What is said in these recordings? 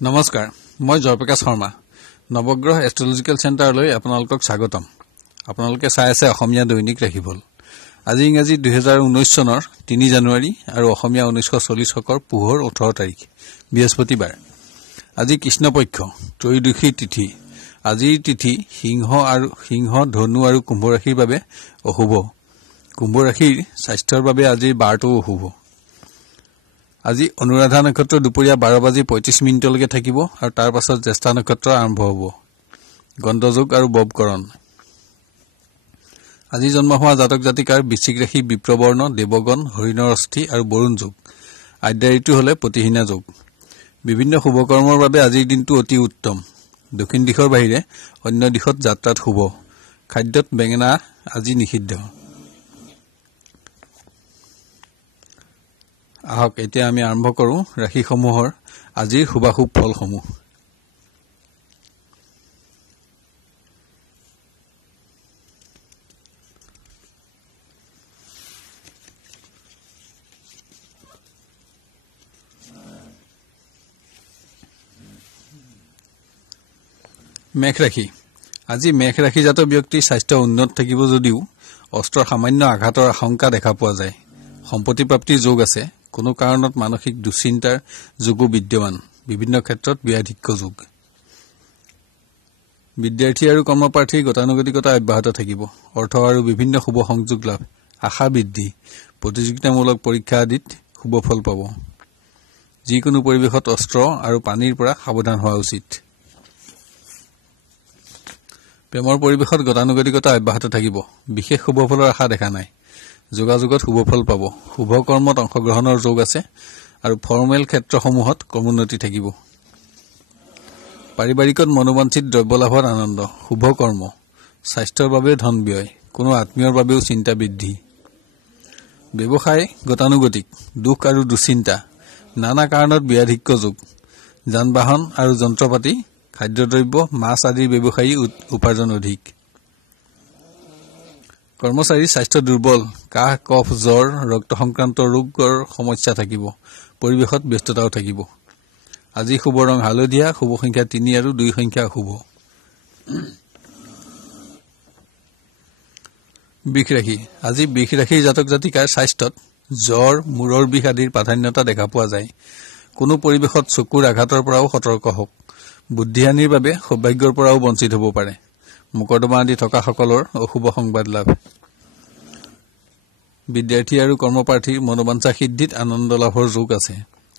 নমস্কাৰ মই জয়প্ৰকাশ শৰ্মা নৱগ্ৰহ এষ্ট্ৰলজিকেল চেণ্টাৰলৈ আপোনালোকক স্বাগতম আপোনালোকে চাই আছে অসমীয়া দৈনিক ৰাশিফল আজি ইংৰাজী 2019 চনৰ 3 জানুৱাৰী আৰু অসমীয়া 1940 শকৰ পোহৰ 18 তাৰিখ বৃহস্পতিবাৰ আজি কৃষ্ণপক্ষ ত্ৰয়োদশী তিথি আজিৰ তিথি সিংহ ধনু আৰু কুম্ভ ৰাশিৰ বাবে অশুভ কুম্ভ ৰাশিৰ স্বাস্থ্যৰ বাবে আজিৰ বাৰটো অশুভ আজি অনুৰাধা নক্ষত্ৰ দুপৰীয়া 12:35 থাকিব আৰু তাৰ পাছত জ্যেষ্ঠা নক্ষত্ৰ আৰম্ভ হ'ব গণ্ডযোগ আৰু ববকৰণ আজি জন্ম হোৱা জাতক জাতিকাৰ বৃশ্চিক ৰাশি বিপ্ৰবৰ্ণ দেৱগণ হৰিণৰ অস্থি আৰু বৰুণ যোগ আদ্য ঋতু হলে প্ৰতিহিনা যোগ বিভিন্ন শুভকৰ্মৰ বাবে আজিৰ দিনটো অতি উত্তম দক্ষিণ দিশৰ বাহিৰে অন্য দিশত যাত্ৰাত শুভ খাদ্যত বেঙেনা আজি নিষিদ্ধ আহক এতিয়া আমি আৰম্ভ কৰো ৰাশিসমূহৰ আজিৰ শুভাশুভ ফলসমূহ মেঘ ৰাশি আজি মেঘ ৰাশিজাত ব্যক্তিৰ স্বাস্থ্য উন্নত থাকিব যদিও অস্ত্ৰৰ সামান্য আঘাতৰ আশংকা দেখা পোৱা যায় সম্পত্তি প্ৰাপ্তিৰ যোগ আছে কোনো কাৰণত মানসিক দুশ্চিন্তাৰ যোগো বিদ্যমান বিভিন্ন ক্ষেত্ৰত ব্যাধিক্য যোগ বিদ্যাৰ্থী আৰু কৰ্মপ্ৰাৰ্থীৰ গতানুগতিকতা অব্যাহত থাকিব অৰ্থ আৰু বিভিন্ন শুভ সংযোগ লাভ আশা বৃদ্ধি প্ৰতিযোগিতামূলক পৰীক্ষা আদিত শুভ ফল পাব যিকোনো পৰিৱেশত অস্ত্ৰ আৰু পানীৰ পৰা সাৱধান হোৱা উচিত প্ৰেমৰ পৰিৱেশত গতানুগতিকতা অব্যাহত থাকিব বিশেষ শুভ ফলৰ আশা দেখা নাই যোগাযোগত শুভ ফল পাব শুভ কৰ্মত অংশগ্ৰহণৰ যোগ আছে আৰু ফৰ্মেল ক্ষেত্ৰসমূহত কৰ্মোন্নতি থাকিব পাৰিবাৰিকত মনোবাঞ্ছিত দ্ৰব্য লাভৰ আনন্দ শুভ কৰ্ম স্বাস্থ্যৰ বাবে ধন ব্যয় কোনো আত্মীয়ৰ বাবেও চিন্তা বৃদ্ধি ব্যৱসায় গতানুগতিক দুখ আৰু দুশ্চিন্তা নানা কাৰণত ব্যাধিক্য যোগ যান বাহন আৰু যন্ত্ৰপাতি খাদ্যদ্ৰব্য মাছ আদিৰ ব্যৱসায়ী উপাৰ্জন অধিক কৰ্মচাৰী স্বাস্থ্য দুৰ্বল কাহ কফ জ্বৰ ৰক্ত সংক্ৰান্ত ৰোগৰ সমস্যা থাকিব পৰিৱেশত ব্যস্ততাও থাকিব আজি শুভ ৰং হালধীয়া শুভ সংখ্যা 3 আৰু 2 সংখ্যা শুভ বৃষ ৰাশি আজি বৃষ ৰাশিৰ জাতক জাতিকাৰ স্বাস্থ্যত জ্বৰ মূৰৰ বিষ আদিৰ প্ৰাধান্যতা দেখা পোৱা যায় কোনো পৰিৱেশত চকুৰ আঘাতৰ পৰাও সতৰ্ক হওক বুদ্ধিহানিৰ বাবে সৌভাগ্যৰ পৰাও বঞ্চিত হ'ব পাৰে মুকৰ্দমা আদি থকা সকলৰ অশুভ সংবাদ লাভ বিদ্যাৰ্থী আৰু কৰ্মপ্ৰাৰ্থীৰ মনোবাঞ্ছা সিদ্ধিত আনন্দ লাভৰ যোগ আছে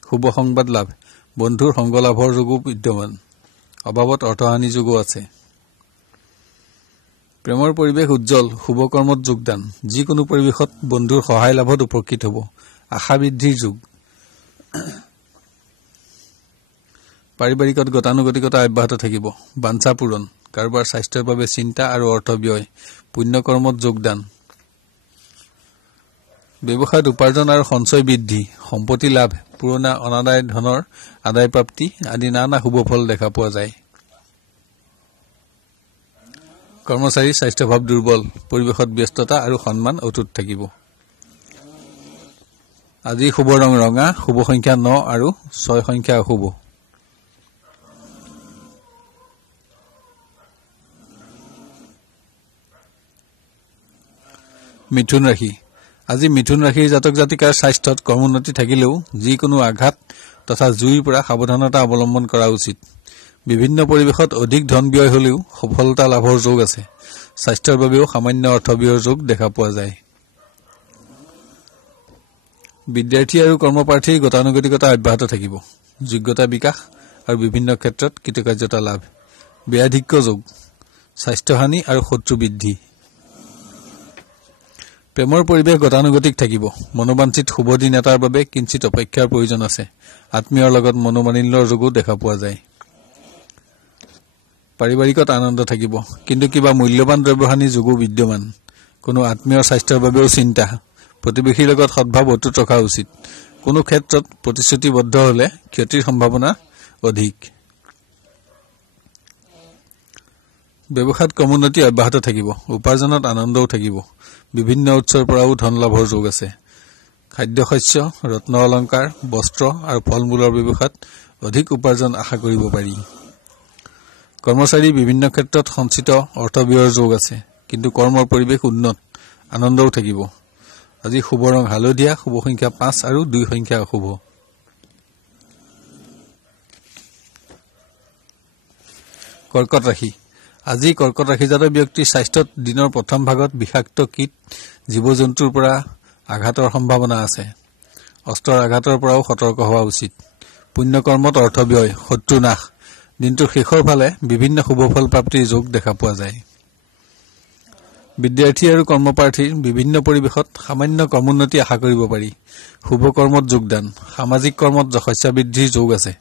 শুভ সংবাদ লাভ বন্ধুৰ সংগ লাভৰ যোগো বিদ্যমান অভাৱত অৰ্থহানি যোগো আছে প্ৰেমৰ পৰিৱেশ উজ্জ্বল শুভ কৰ্মত যোগদান যিকোনো পৰিৱেশত বন্ধুৰ সহায় লাভত উপকৃত হ'ব আশা বৃদ্ধিৰ যোগ পাৰিবাৰিকত গতানুগতিকতা অব্যাহত থাকিব বাঞ্ছা পূৰণ কাৰোবাৰ স্বাস্থ্যৰ বাবে চিন্তা আৰু অৰ্থ ব্যয় পুণ্য কৰ্মত যোগদান ব্যৱসায়ত উপাৰ্জন আৰু সঞ্চয় বৃদ্ধি সম্পত্তি লাভ পুৰণা অনাদায় ধনৰ আদায় প্ৰাপ্তি আদি নানা শুভ ফল দেখা পোৱা যায় কৰ্মচাৰী স্বাস্থ্যভাৱ দুৰ্বল পৰিৱেশত ব্যস্ততা আৰু সন্মান অটুট থাকিব আজি শুভ ৰং ৰঙা শুভ সংখ্যা 9 আৰু 6 সংখ্যা অশুভ মিথুন ৰাশি আজি মিথুন ৰাশিৰ জাতক জাতিকাৰ স্বাস্থ্যত কৰ্মোন্নতি থাকিলেও যিকোনো আঘাত তথা জুইৰ পৰা সাৱধানতা অৱলম্বন কৰা উচিত বিভিন্ন পৰিৱেশত অধিক ধন ব্যয় হলেও সফলতা লাভৰ যোগ আছে স্বাস্থ্যৰ বাবেও সামান্য অৰ্থ ব্যয়ৰ যোগ দেখা পোৱা যায় বিদ্যাৰ্থী আৰু কৰ্মপ্ৰাৰ্থীৰ গতানুগতিকতা অব্যাহত থাকিব যোগ্যতা বিকাশ আৰু বিভিন্ন ক্ষেত্ৰত কৃতকাৰ্যতা লাভ ব্যাধিক্য যোগ স্বাস্থ্যহানি আৰু শত্ৰু বৃদ্ধি প্ৰেমৰ পৰিৱেশ গতানুগতিক থাকিব মনোবাঞ্ছিত শুভ দিন এটাৰ বাবে কিঞ্চিত অপেক্ষাৰ প্ৰয়োজন আছে আত্মীয়ৰ লগত মনোমালিন্যৰ যোগো দেখা পোৱা যায় পাৰিবাৰিকত আনন্দ থাকিব কিন্তু কিবা মূল্যৱান দ্ৰব্যহানি যোগো বিদ্যমান কোনো আত্মীয়ৰ স্বাস্থ্যৰ বাবেও চিন্তা প্ৰতিবেশীৰ লগত সদ্ভাৱ অটুট ৰখা উচিত কোনো ক্ষেত্ৰত প্ৰতিশ্ৰুতিবদ্ধ হলে ক্ষতিৰ সম্ভাৱনা অধিক ব্যৱসায়ত কৰ্মোন্নতি অব্যাহত থাকিব উপাৰ্জনত আনন্দও থাকিব বিভিন্ন উৎসৰ পৰাও ধন লাভৰ যোগ আছে খাদ্য শস্য ৰত্ন অলংকাৰ বস্ত্ৰ আৰু ফলমূলৰ ব্যৱসায়ত অধিক উপাৰ্জন আশা কৰিব পাৰি। কৰ্মচাৰী বিভিন্ন ক্ষেত্ৰত সঞ্চিত অৰ্থ ব্যয়ৰ যোগ আছে, কিন্তু কৰ্মৰ পৰিৱেশ উন্নত, আনন্দও থাকিব। আজি শুভ ৰং হালধীয়া, শুভ সংখ্যা 5 আৰু 2 সংখ্যা অশুভ। কৰ্কট ৰাশি। আজি কৰ্কট ৰাশিজাত ব্যক্তিৰ স্বাস্থ্যত দিনৰ প্ৰথম ভাগত বিষাক্ত কীট, জীৱ-জন্তুৰ পৰা আঘাতৰ সম্ভাৱনা আছে। অস্ত্ৰৰ আঘাতৰ পৰাও সতৰ্ক হোৱা উচিত। পুণ্যকৰ্মত অৰ্থ ব্যয়, শত্ৰু নাশ। দিনটোৰ শেষৰ ফালে বিভিন্ন শুভফল প্ৰাপ্তিৰ যোগ দেখা পোৱা যায়। বিদ্যাৰ্থী আৰু কৰ্মপ্ৰাৰ্থীৰ বিভিন্ন পৰিৱেশত সামান্য কৰ্মোন্নতি আশা কৰিব পাৰি। শুভ কৰ্মত যোগদান, সামাজিক কৰ্মত যশস্যা বৃদ্ধিৰ যোগ আছে।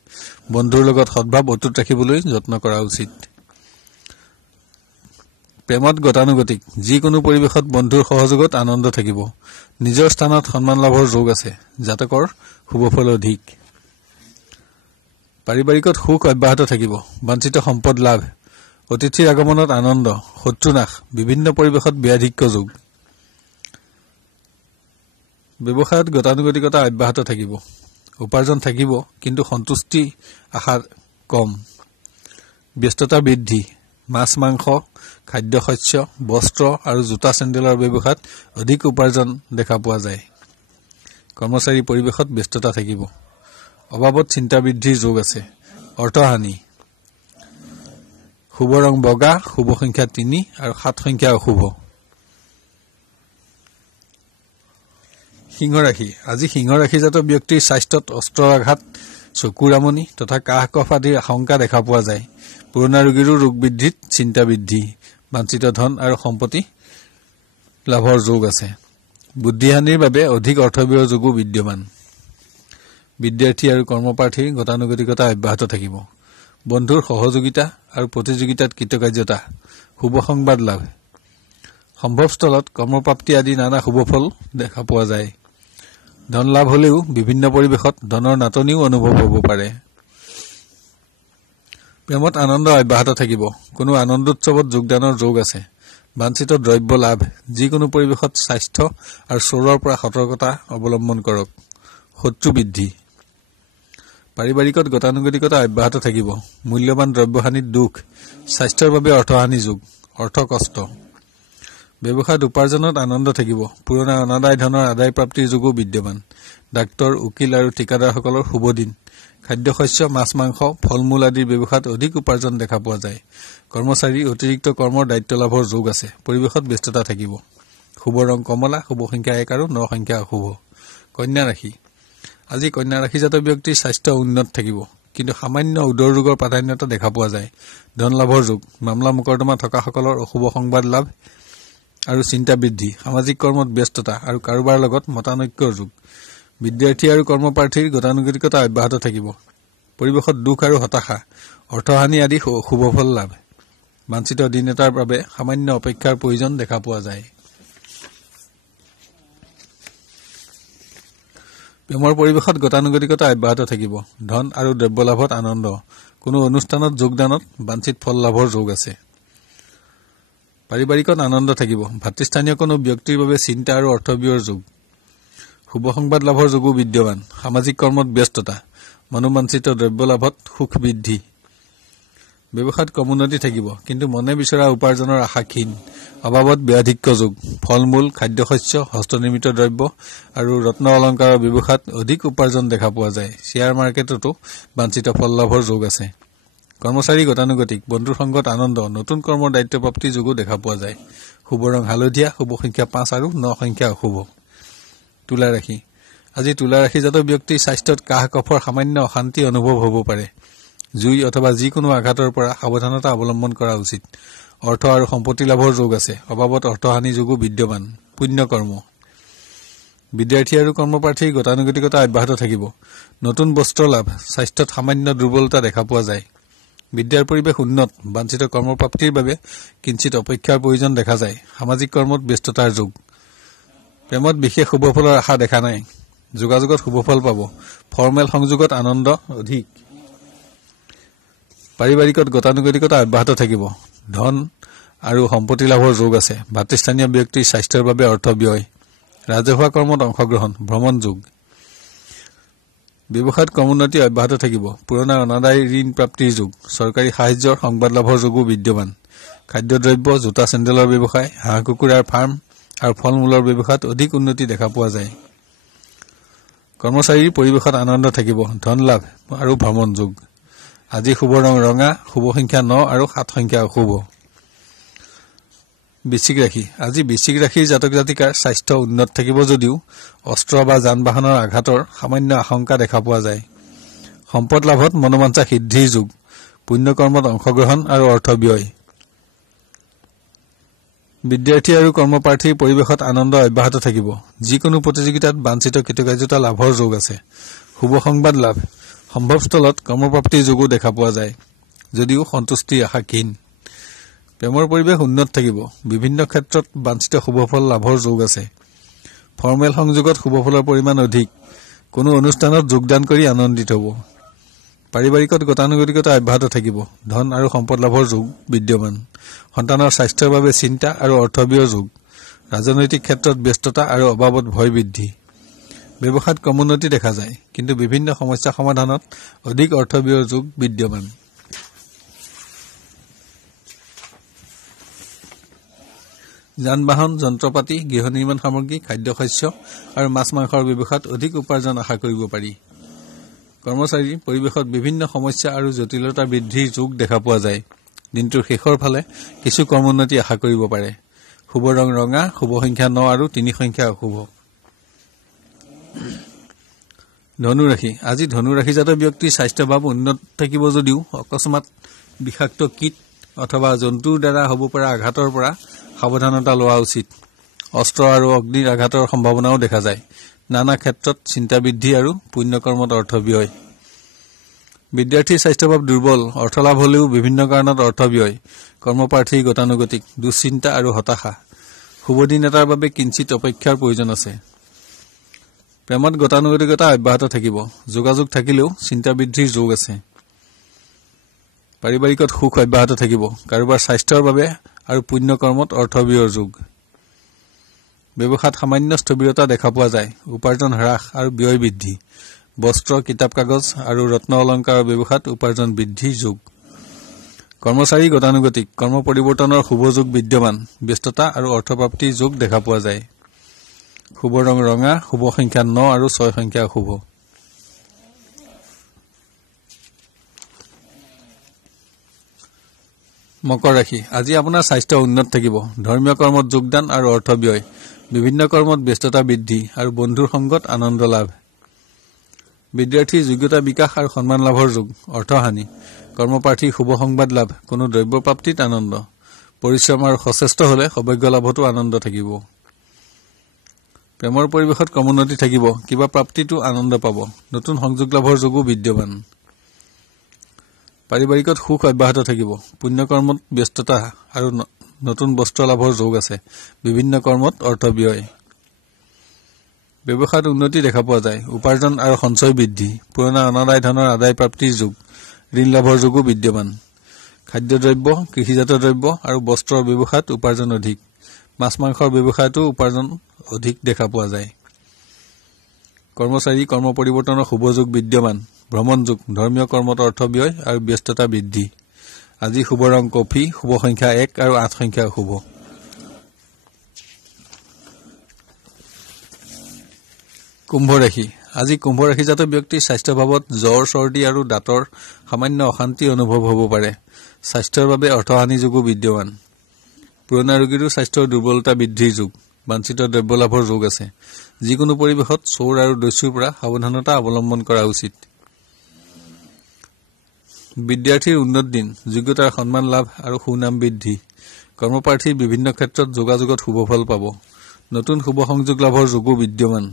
বন্ধুৰ লগত সদ্ভাৱ অটুট ৰাখিবলৈ যত্ন কৰা উচিত। প্ৰেমত গতানুগতিক, যিকোনো পৰিৱেশত বন্ধুৰ সহযোগত আনন্দ থাকিব। নিজৰ স্থানত সন্মান লাভৰ যোগ আছে। জাতকৰ শুভফল অধিক। পাৰিবাৰিকত সুখ অব্যাহত থাকিব। বাঞ্ছিত সম্পদ লাভ। অতিথিৰ আগমনত আনন্দ, শত্ৰু নাশ। বিভিন্ন পৰিৱেশত ব্যাধিক্য যোগ। ব্যৱসায়ত গতানুগতিকতা অব্যাহত থাকিব। উপাৰ্জন থাকিব, কিন্তু সন্তুষ্টি আশা কম। ব্যস্ততা বৃদ্ধি। মাছ মাংস, খাদ্যশস্য, বস্ত্ৰ আৰু জোতা চেণ্ডেলৰ ব্যৱসায়ত অধিক উপাৰ্জন দেখা পোৱা যায়। কৰ্মচাৰী পৰিৱেশত ব্যস্ততা থাকিব। অভাৱত চিন্তা বৃদ্ধিৰ যোগ আছে। অৰ্থহানি। শুভ ৰং বগা, শুভ সংখ্যা 3 আৰু 7 সংখ্যা অশুভ। সিংহ ৰাশি। আজি সিংহ ৰাশিজাত ব্যক্তিৰ স্বাস্থ্যত অস্ত্ৰৰ আঘাত, চকুৰ আমনি তথা কাহ কফ আদিৰ আশংকা দেখা পোৱা যায়। পুৰণা ৰোগীৰো ৰোগ বৃদ্ধিত চিন্তা বৃদ্ধি। বাঞ্ছিত ধন আৰু সম্পত্তি লাভৰ যোগ আছে। বুদ্ধিহানিৰ বাবে অধিক অৰ্থ ব্যয়ৰ যোগো বিদ্যমান। বিদ্যাৰ্থী আৰু কৰ্মপ্ৰাৰ্থীৰ গতানুগতিকতা অব্যাহত থাকিব। বন্ধুৰ সহযোগিতা আৰু প্ৰতিযোগিতাত কৃতকাৰ্যতা, শুভ সংবাদ লাভ। সম্ভৱস্থলত কৰ্মপ্ৰাপ্তি আদি নানা শুভফল দেখা পোৱা যায়। ধন লাভ হলেও বিভিন্ন পৰিৱেশত ধনৰ নাটনিও অনুভৱ হ'ব পাৰে। প্ৰেমত আনন্দ অব্যাহত থাকিব। কোনো আনন্দোৎসৱত যোগদানৰ যোগ আছে। বাঞ্ছিত দ্ৰব্য লাভ। যিকোনো পৰিৱেশত স্বাস্থ্য আৰু চোৰৰ পৰা সতৰ্কতা অৱলম্বন কৰক। শত্ৰু বৃদ্ধি। পাৰিবাৰিকত গতানুগতিকতা অব্যাহত থাকিব। মূল্যৱান দ্ৰব্যহানিত দুখ। স্বাস্থ্যৰ বাবে অৰ্থহানি যোগ, অৰ্থ কষ্ট। ব্যৱসায়ত উপাৰ্জনত আনন্দ থাকিব। পুৰণা অনাদায় ধনৰ আদায় প্ৰাপ্তিৰ যোগো বিদ্যমান। ডাক্তৰ, উকিল আৰু ঠিকাদাৰসকলৰ শুভ দিন। খাদ্যশস্য, মাছ মাংস, ফল মূল আদিৰ ব্যৱসায়ত অধিক উপাৰ্জন দেখা পোৱা যায়। কৰ্মচাৰী অতিৰিক্ত কৰ্মৰ দায়িত্ব লাভৰ যোগ আছে। পৰিৱেশত ব্যস্ততা থাকিব। শুভ ৰং কমলা, শুভ সংখ্যা 1 আৰু 9 সংখ্যা অশুভ। কন্যা ৰাশি। আজি কন্যা ৰাশিজাত ব্যক্তিৰ স্বাস্থ্য উন্নত থাকিব, কিন্তু সামান্য উদৰ ৰোগৰ প্ৰাধান্যতা দেখা পোৱা যায়। ধন লাভৰ যোগ। মামলা মোকৰ্দমা থকাসকলৰ অশুভ সংবাদ লাভ আৰু চিন্তা বৃদ্ধি। সামাজিক কৰ্মত ব্যস্ততা আৰু কাৰোবাৰ লগত মতানৈক্যৰ যোগ। বিদ্যাৰ্থী আৰু কৰ্মপ্ৰাৰ্থীৰ গতানুগতিকতা অব্যাহত থাকিব। পৰিৱেশত দুখ আৰু হতাশা, অৰ্থহানি আদি শুভফল লাভ। বাঞ্ছিত দিন এটাৰ বাবে সামান্য অপেক্ষাৰ প্ৰয়োজন দেখা পোৱা যায়। প্ৰেমৰ পৰিৱেশত গতানুগতিকতা অব্যাহত থাকিব। ধন আৰু দ্ৰব্য লাভত আনন্দ। কোনো অনুষ্ঠানত যোগদানত বাঞ্ছিত ফল লাভৰ যোগ আছে। পাৰিবাৰিকত আনন্দ থাকিব। ভাতৃস্থানীয় কোনো ব্যক্তিৰ বাবে চিন্তা আৰু অৰ্থ ব্যয়ৰ যোগ। শুভ সংবাদ লাভৰ যোগো বিদ্যমান। সামাজিক কৰ্মত ব্যস্ততা। মনোবাঞ্ছিত দ্ৰব্য লাভত সুখ বৃদ্ধি। ব্যৱসায়ত কমোন্নতি থাকিব, কিন্তু মনে বিচৰা উপাৰ্জনৰ আশা ক্ষীণ। অভাৱত ব্যাধিক্য যোগ। ফল মূল, খাদ্যশস্য, হস্তনিৰ্মিত দ্ৰব্য আৰু ৰত্ন অলংকাৰৰ ব্যৱসায়ত অধিক উপাৰ্জন দেখা পোৱা যায়। শ্বেয়াৰ মাৰ্কেটতো বাঞ্ছিত ফল লাভৰ যোগ আছে। কৰ্মচাৰী গতানুগতিক। বন্ধুৰ সংগত আনন্দ। নতুন কৰ্মৰ দায়িত্ব প্ৰাপ্তিৰ যোগো দেখা পোৱা যায়। শুভ ৰং হালধীয়া, শুভ সংখ্যা 5 আৰু 9 সংখ্যা অশুভ। তুলা ৰাশি। আজি তুলা ৰাশিজাত ব্যক্তিৰ স্বাস্থ্যত কাহ কফৰ সামান্য অশান্তি অনুভৱ হ'ব পাৰে। জুই অথবা যিকোনো আঘাতৰ পৰা সাৱধানতা অৱলম্বন কৰা উচিত। অৰ্থ আৰু সম্পত্তি লাভৰ যোগ আছে। অভাৱত অৰ্থহানি যোগো বিদ্যমান। পুণ্যকৰ্ম। বিদ্যাৰ্থী আৰু কৰ্মপ্ৰাৰ্থীৰ গতানুগতিকতা অব্যাহত থাকিব। নতুন বস্ত্ৰ লাভ। স্বাস্থ্যত সামান্য দুৰ্বলতা দেখা পোৱা যায়। বিদ্যাৰ পৰিৱেশ উন্নত। বাঞ্ছিত কৰ্মপ্ৰাপ্তিৰ বাবে কিঞ্চিত অপেক্ষাৰ প্ৰয়োজন দেখা যায়। সামাজিক কৰ্মত ব্যস্ততাৰ যোগ। প্ৰেমত বিশেষ শুভফলৰ আশা দেখা নাই। যোগাযোগত শুভফল পাব। ফৰ্মেল সংযোগত আনন্দ অধিক। পাৰিবাৰিকত গতানুগতিকতা অব্যাহত থাকিব। ধন আৰু সম্পত্তি লাভৰ যোগ আছে। ভাতৃস্থানীয় ব্যক্তিৰ স্বাস্থ্যৰ বাবে অৰ্থ ব্যয়। ৰাজহুৱা কৰ্মত অংশগ্ৰহণ, ভ্ৰমণ যোগ। ব্যৱসায়ত ক্ৰমোন্নতি অব্যাহত থাকিব। পুৰণা অনাদায়ী ঋণ প্ৰাপ্তিৰ যুগ, চৰকাৰী সাহায্যৰ সংবাদ লাভৰ যোগো বিদ্যমান। খাদ্যদ্ৰব্য, জোতা চেণ্ডেলৰ ব্যৱসায়, হাঁহ কুকুৰাৰ ফাৰ্ম আৰু ফল মূলৰ ব্যৱসায়ত অধিক উন্নতি দেখা পোৱা যায়। কৰ্মচাৰীৰ পৰিৱেশত আনন্দ থাকিব। ধন লাভ আৰু ভ্ৰমণ যোগ। আজি শুভ ৰং ৰঙা, শুভ সংখ্যা 9 আৰু 7 সংখ্যা অশুভ। বৃশ্চিক ৰাশি, আজি বৃশ্চিক ৰাশিৰ জাতক জাতিকাৰ স্বাস্থ্য উন্নত থাকিব যদিও অস্ত্ৰ বা যান বাহনৰ আঘাতৰ সামান্য আশংকা দেখা পোৱা যায়। সম্পদ লাভত মনোবাঞ্ছা সিদ্ধিৰ যুগ। পুণ্যকৰ্মত অংশগ্ৰহণ আৰু অৰ্থ ব্যয়। বিদ্যাৰ্থী আৰু কৰ্মপ্ৰাৰ্থীৰ পৰিৱেশত আনন্দ অব্যাহত থাকিব। যিকোনো প্ৰতিযোগিতাত বাঞ্ছিত কৃতকাৰ্যতা লাভৰ যোগ আছে। শুভ সংবাদ লাভ। সম্ভৱস্থলত কৰ্মপ্ৰাপ্তিৰ যোগো দেখা পোৱা যায়, যদিও সন্তুষ্টিৰ আশা ক্ষীণ। প্ৰেমৰ পৰিৱেশ উন্নত থাকিব। বিভিন্ন ক্ষেত্ৰত বাঞ্ছিত শুভফল লাভৰ যোগ আছে। ফৰ্মেল সংযোগত শুভফলৰ পৰিমাণ অধিক। কোনো অনুষ্ঠানত যোগদান কৰি আনন্দিত হ'ব। পাৰিবাৰিকত গতানুগতিকতা অব্যাহত থাকিব। ধন আৰু সম্পদ লাভৰ যোগ বিদ্যমান। সন্তানৰ স্বাস্থ্যৰ বাবে চিন্তা আৰু অৰ্থব্যয়ৰ যোগ। ৰাজনৈতিক ক্ষেত্ৰত ব্যস্ততা আৰু অবাবত ভয় বৃদ্ধি। ব্যৱসায়ত ক্ৰমোন্নতি দেখা যায়, কিন্তু বিভিন্ন সমস্যা সমাধানত অধিক অৰ্থব্যয়ৰ যোগ বিদ্যমান। যান বাহন, যন্ত্ৰপাতি, গৃহ নিৰ্মাণ সামগ্ৰী, খাদ্যশস্য আৰু মাছ মাংসৰ ব্যৱসায়ত অধিক উপাৰ্জন আশা কৰিব পাৰি। কৰ্মচাৰীৰ পৰিৱেশত বিভিন্ন সমস্যা আৰু জটিলতা বৃদ্ধিৰ যোগ দেখা পোৱা যায়। দিনটোৰ শেষৰ ফালে কিছু কৰ্মোন্নতি আশা কৰিব পাৰে। শুভ ৰং ৰঙা, শুভ সংখ্যা 9 আৰু 3 সংখ্যা অশুভ। ধনুৰাশি, আজি ধনুৰাশিজাত ব্যক্তিৰ স্বাস্থ্যভাৱ উন্নত থাকিব যদিও অকস্মাত বিষাক্ত কীট অথবা জন্তুৰ দ্বাৰা হ'ব পৰা আঘাতৰ পৰা সাৱধানতা লোৱা উচিত। অস্ত্ৰ আৰু অগ্নিৰ আঘাতৰ সম্ভাৱনাও দেখা যায়। নানা ক্ষেত্ৰত চিন্তা বৃদ্ধি আৰু পুণ্যকৰ্মত অৰ্থ ব্যয়। বিদ্যাৰ্থীৰ স্বাস্থ্যভাৱ দুৰ্বল, অৰ্থলাভ হলেও বিভিন্ন কাৰণত অৰ্থ ব্যয়। কৰ্মপ্ৰাৰ্থীৰ গতানুগতিক, দুশ্চিন্তা আৰু হতাশা। শুভদিন এটাৰ বাবে কিঞ্চিত অপেক্ষাৰ প্ৰয়োজন আছে। প্ৰেমত গতানুগতিকতা অব্যাহত থাকিব। যোগাযোগ থাকিলেও চিন্তা বৃদ্ধিৰ যোগ আছে। পাৰিবাৰিকত সুখ অব্যাহত থাকিব। কাৰোবাৰ স্বাস্থ্যৰ বাবে আৰু পুণ্যকৰ্মত অৰ্থ ব্যয়ৰ যোগ। ব্যৱসায়ত সামান্য স্থবিৰতা দেখা পোৱা যায়। উপাৰ্জন হ্ৰাস আৰু ব্যয় বৃদ্ধি। বস্ত্ৰ, কিতাপ কাগজ আৰু ৰত্ন অলংকাৰৰ ব্যৱসায়ত উপাৰ্জন বৃদ্ধিৰ যোগ। কৰ্মচাৰী গতানুগতিক, কৰ্ম পৰিৱৰ্তনৰ শুভ যোগ বিদ্যমান। ব্যস্ততা আৰু অৰ্থপ্ৰাপ্তিৰ যোগ দেখা পোৱা যায়। শুভ ৰং ৰঙা, শুভ সংখ্যা 9 আৰু 6 সংখ্যা অশুভ। মকৰ ৰাশি, আজি আপোনাৰ স্বাস্থ্য উন্নত থাকিব। ধৰ্মীয় কৰ্মত যোগদান আৰু অৰ্থ ব্যয়। বিভিন্ন কৰ্মত ব্যস্ততা বৃদ্ধি আৰু বন্ধুৰ সংগত আনন্দ লাভ। বিদ্যাৰ্থীৰ যোগ্যতা বিকাশ আৰু সন্মান লাভৰ যোগ। অৰ্থহানি। কৰ্মপ্ৰাৰ্থীৰ শুভ সংবাদ লাভ। কোনো দ্ৰব্য প্ৰাপ্তিত আনন্দ। পৰিশ্ৰম আৰু সচেষ্ট হলে সৌভাগ্য লাভতো আনন্দ থাকিব। প্ৰেমৰ পৰিৱেশত ক্ৰমোন্নতি থাকিব। কিবা প্ৰাপ্তিতো আনন্দ পাব। নতুন সংযোগ লাভৰ যোগো বিদ্যমান। পাৰিবাৰিকত সুখ অব্যাহত থাকিব। পুণ্যকৰ্মত ব্যস্ততা আৰু নতুন বস্ত্ৰ লাভৰ যোগ আছে। বিভিন্ন কৰ্মত অৰ্থ ব্যয়। ব্যৱসায়ত উন্নতি দেখা পোৱা যায়। উপাৰ্জন আৰু সঞ্চয় বৃদ্ধি। পুৰণা অনাদায় ধনৰ আদায় প্ৰাপ্তিৰ যোগ। ঋণ লাভৰ যোগো বিদ্যমান। খাদ্যদ্ৰব্য, কৃষিজাত দ্ৰব্য আৰু বস্ত্ৰৰ ব্যৱসায়ত উপাৰ্জন অধিক। মাছ মাংসৰ ব্যৱসায়তো উপাৰ্জন অধিক দেখা পোৱা যায়। কৰ্মচাৰী কৰ্ম পৰিৱৰ্তনৰ শুভ যোগ বিদ্যমান। ভ্ৰমণ যোগ। ধৰ্মীয় কৰ্মত অৰ্থ ব্যয় আৰু ব্যস্ততা বৃদ্ধি। আজি শুভ ৰং কফি, শুভ সংখ্যা 1 আৰু 8 সংখ্যা অশুভ। কুম্ভ ৰাশি, আজি কুম্ভ ৰাশিজাত ব্যক্তিৰ স্বাস্থ্যভাৱত জ্বৰ, চৰ্দি আৰু দাঁতৰ সামান্য অশান্তি অনুভৱ হ'ব পাৰে। স্বাস্থ্যৰ বাবে অৰ্থহানি যোগো বিদ্যমান। পুৰণা ৰোগীৰো স্বাস্থ্যৰ দুৰ্বলতা বৃদ্ধিৰ যোগ। বাঞ্ছিত দ্ৰব্য লাভৰ যোগ আছে। যিকোনো পৰিৱেশত চোৰ আৰু দস্যুৰ পৰা সাৱধানতা অৱলম্বন কৰা উচিত। বিদ্যাৰ্থীৰ উন্নত দিন, যোগ্যতাৰ সন্মান লাভ আৰু সুনাম বৃদ্ধি। কৰ্মপ্ৰাৰ্থীৰ বিভিন্ন ক্ষেত্ৰত যোগাযোগত শুভফল পাব। নতুন শুভ সংযোগ লাভৰ যোগো বিদ্যমান,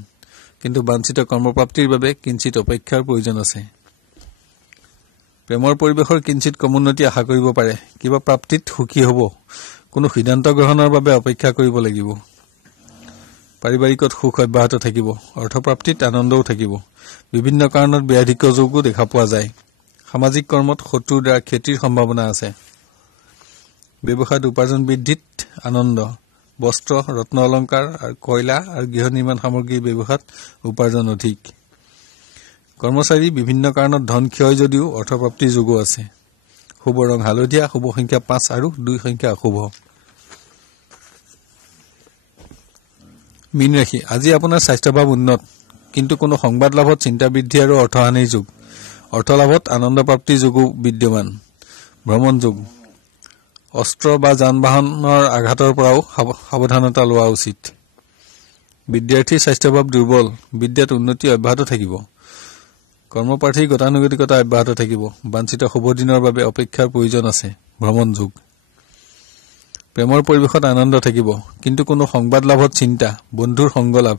কিন্তু বাঞ্ছিত কৰ্মপ্ৰাপ্তিৰ বাবে কিঞ্চিত অপেক্ষাৰ প্ৰয়োজন আছে। প্ৰেমৰ পৰিৱেশৰ কিঞ্চিত ক্ৰমোন্নতি আশা কৰিব পাৰে। কিবা প্ৰাপ্তিত সুখী হ'ব। কোনো সিদ্ধান্ত গ্ৰহণৰ বাবে অপেক্ষা কৰিব লাগিব। পাৰিবাৰিকত সুখ অব্যাহত থাকিব। অৰ্থপ্ৰাপ্তিত আনন্দও থাকিব। বিভিন্ন কাৰণত ব্যাধিক্য যোগো দেখা পোৱা যায়। সামাজিক কৰ্মত শত্ৰুৰ দ্বাৰা ক্ষতিৰ সম্ভাৱনা আছে। ব্যৱসায়ত উপাৰ্জন বৃদ্ধিত আনন্দ। বস্ত্ৰ, ৰত্ন অলংকাৰ আৰু কয়লা আৰু গৃহ নিৰ্মাণ সামগ্ৰীৰ ব্যৱসায়ত উপাৰ্জন অধিক। কৰ্মচাৰী বিভিন্ন কাৰণত ধন ক্ষয় যদিও অৰ্থপ্ৰাপ্তিৰ যোগো আছে। শুভ ৰং হালধীয়া, শুভ সংখ্যা 5 আৰু 2 সংখ্যা অশুভ। মীন ৰাশি, আজি আপোনাৰ স্বাস্থ্যভাৱ উন্নত, কিন্তু কোনো সংবাদ লাভত চিন্তা বৃদ্ধি আৰু অৰ্থহানিৰ যোগ। অৰ্থ লাভত আনন্দ প্ৰাপ্তিৰ যোগো বিদ্যমান। ভ্ৰমণ যোগ, অস্ত্ৰ বা যান বাহনৰ আঘাতৰ পৰাও সাৱধানতা লোৱা উচিত। বিদ্যাৰ্থীৰ স্বাস্থ্যভাৱ দুৰ্বল, বিদ্যাত উন্নতি অব্যাহত থাকিব। কৰ্মপ্ৰাৰ্থীৰ গতানুগতিকতা অব্যাহত থাকিব। বাঞ্ছিত শুভ দিনৰ বাবে অপেক্ষাৰ প্ৰয়োজন আছে। ভ্ৰমণ যোগ, প্ৰেমৰ পৰিৱেশত আনন্দ থাকিব, কিন্তু কোনো সংবাদ লাভত চিন্তা, বন্ধুৰ সংগ লাভ,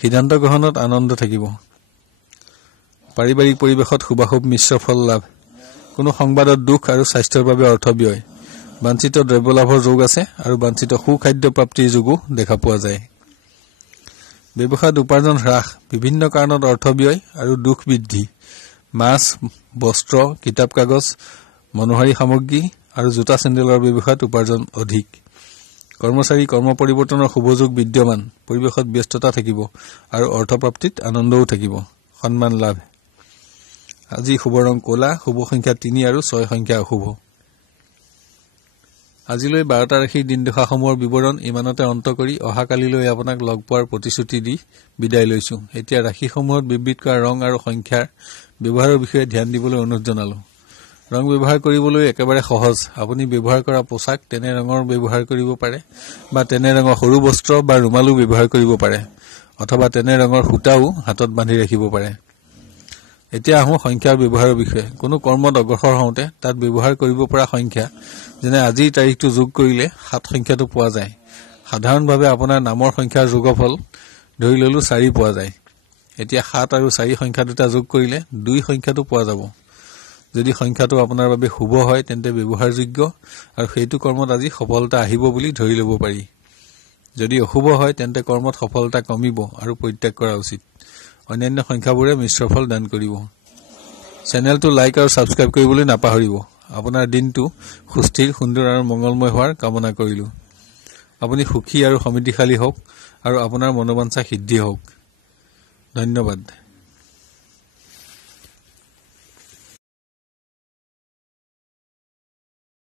সিদ্ধান্ত গ্ৰহণত আনন্দ থাকিব। পাৰিবাৰিক পৰিৱেশত শুভাশুভ মিশ্ৰ ফল লাভ, কোনো সংবাদত দুখ আৰু স্বাস্থ্যৰ বাবে অৰ্থ ব্যয়। বাঞ্ছিত দ্ৰব্য লাভৰ যোগ আছে আৰু বাঞ্ছিত সুখাদ্য প্ৰাপ্তিৰ যোগো দেখা পোৱা যায়। ব্যৱসায়ত উপাৰ্জন হ্ৰাস, বিভিন্ন কাৰণত অৰ্থ ব্যয় আৰু দুখ বৃদ্ধি। মাছ, বস্ত্ৰ, কিতাপ কাগজ, মনোহাৰী সামগ্ৰী আৰু জোতা চেণ্ডেলৰ ব্যৱসায়ত উপাৰ্জন অধিক। কৰ্মচাৰী কৰ্ম পৰিৱৰ্তনৰ শুভযোগ বিদ্যমান, পৰিৱেশত ব্যস্ততা থাকিব আৰু অৰ্থপ্ৰাপ্তিত আনন্দও থাকিব। সন্মান লাভ। আজি শুভ ৰং ক'লা, শুভ সংখ্যা 3 আৰু 6 সংখ্যা অশুভ। আজিলৈ 12টা ৰাশিৰ দিনদশাসমূহৰ বিৱৰণ ইমানতে অন্ত কৰি অহাকালিলৈ আপোনাক লগ পোৱাৰ প্ৰতিশ্ৰুতি দি বিদায় লৈছো। এতিয়া ৰাশিসমূহত বিবৃত কৰা ৰং আৰু সংখ্যাৰ ব্যৱহাৰৰ বিষয়ে ধ্যান দিবলৈ অনুৰোধ জনালো। ৰং ব্যৱহাৰ কৰিবলৈ একেবাৰে সহজ। আপুনি ব্যৱহাৰ কৰা পোছাক তেনে ৰঙৰ ব্যৱহাৰ কৰিব পাৰে, বা তেনে ৰঙৰ সৰু বস্ত্ৰ বা ৰুমালো ব্যৱহাৰ কৰিব পাৰে, অথবা তেনে ৰঙৰ সূতাও হাতত বান্ধি ৰাখিব পাৰে। এতিয়া আহোঁ সংখ্যাৰ ব্যৱহাৰৰ বিষয়ে। কোনো কৰ্মত অগ্ৰসৰ হওঁতে তাত ব্যৱহাৰ কৰিব পৰা সংখ্যা, যেনে আজিৰ তাৰিখটো যোগ কৰিলে 7 সংখ্যাটো পোৱা যায়। সাধাৰণভাৱে আপোনাৰ নামৰ সংখ্যাৰ যোগফল ধৰি ললো 4 পোৱা যায়। এতিয়া 7 আৰু 4 সংখ্যা দুটা যোগ কৰিলে 2 সংখ্যাটো পোৱা যাব। যদি সংখ্যাটো আপোনাৰ বাবে শুভ হয় তেন্তে ব্যৱহাৰযোগ্য আৰু সেইটো কৰ্মত আজি সফলতা আহিব বুলি ধৰি ল'ব পাৰি। যদি অশুভ হয় তেন্তে কৰ্মত সফলতা কমিব আৰু পৰিত্যাগ কৰা উচিত। অন্যান্য সংখ্যাবোৰে মিশ্ৰ ফল দান কৰিব। চেনেলটো লাইক আৰু ছাবস্ক্ৰাইব কৰিবলৈ নাপাহৰিব। আপোনাৰ দিনটো সুস্থিৰ, সুন্দৰ আৰু মংগলময় হোৱাৰ কামনা কৰিলো। আপুনি সুখী আৰু সমৃদ্ধিশালী হওক আৰু আপোনাৰ মনোবাঞ্ছা সিদ্ধি হওক। ধন্যবাদ।